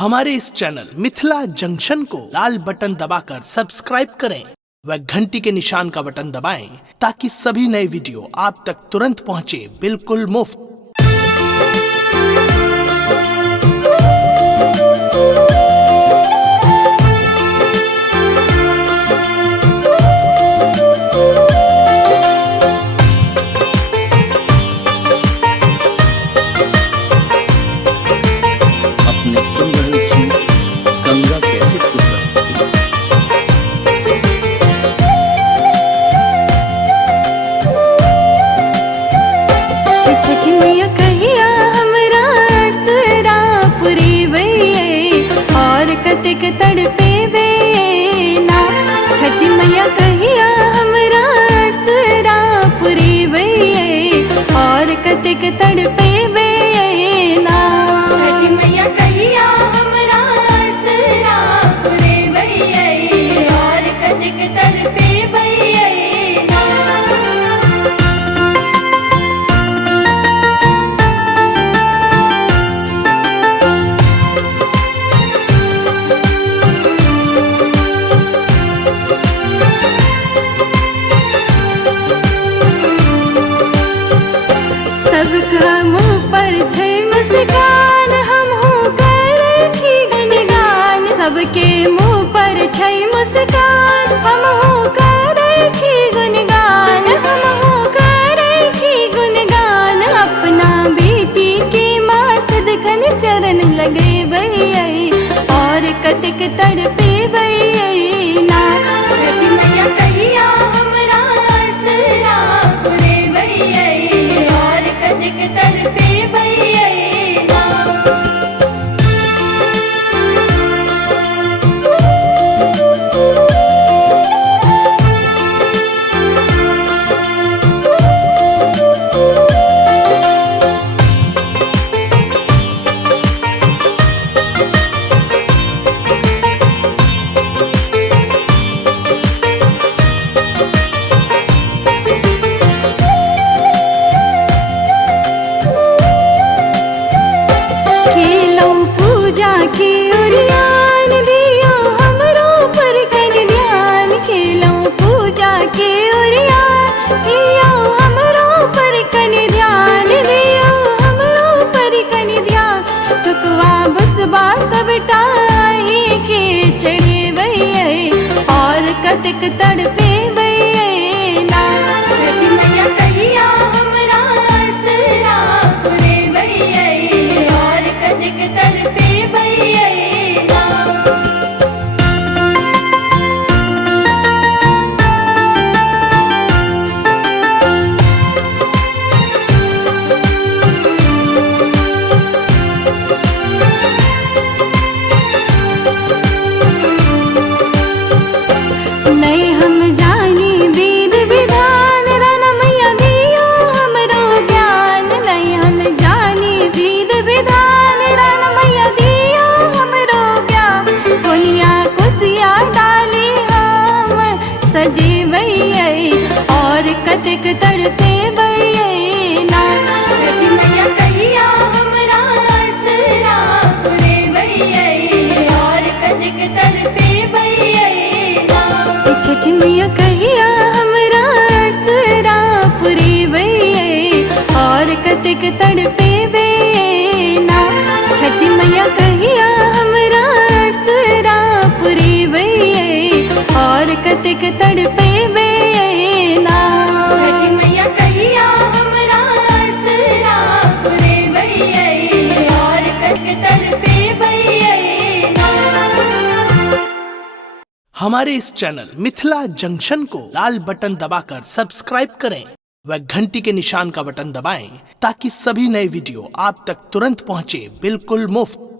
हमारे इस channel Mithila junction को लाल button दबाकर सब्सक्राइब करें व घंटी के निशान का बटन दबाएं ताकि सभी नए वीडियो आप तक तुरंत पहुंचे बिल्कुल मुफ्त। अपने सुंदर जी गंगा कैसे छठी मैया कहिया हमरा असरा पूरी भइए और कतिक तड़पे बेना। छठी मैया कहिया हमरा असरा पूरी भइए और कतिक तड़पे बेना। छठी मैया कहिया हमरा असरा पूरी भइए और कतिक तड़पे बेना। सबका मुँह पर छै मुस्कान हमहू करे छी गुणगान। सबके मुँह पर छै मुस्कान हमहू करे छी गुणगान। हमहू करे छी गुणगान अपना बेटी के माँ सदखन चरण लगे भैया और कतिक तड़पे भैया ना। छठी मैया कहिया हमरा असरा पूरे भैया और कतिक तड़पे भैया ना। पूजा की उरियान दियो हमरो पर कर ध्यान। खेलो पूजा की उरियान दियो हमरो पर कर ध्यान। दियो हमरो पर कर ध्यान। ठुकवा बसबा सब टाही के चढ़े भैया और कतिक तड़पे भैया ना। छठी मैया कहिया हमरा असरा पूरे भैया और कतिक तड़पे भैया ना। नहीं हम जानी वेद विधान राना मैया दियो हमरो ज्ञान। नहीं हम जानी वेद विधान राना मैया दियो हमरो ज्ञान। कोनिया कुसिया डाली हम सजे भैया और कतिक तड़पे भैया ना। छठी मैया कहिया हमरा असरा पूरे भैया और कतिक तड़पे भैया ना। छठी मैया कहिया हमरा असरा पूरी भैया और कतिक तड़पे बेना। छठी मैया कहिया हमरा असरा पूरी भैया और कतिक तड़पे बेना। छठी मैया कहिया हमरा असरा पूरी भैया और कतिक तड़पे बेना। हमारे इस चैनल मिथिला जंक्शन को लाल बटन दबाकर सब्सक्राइब करें व घंटी के निशान का बटन दबाएं ताकि सभी नए वीडियो आप तक तुरंत पहुंचे बिल्कुल मुफ्त।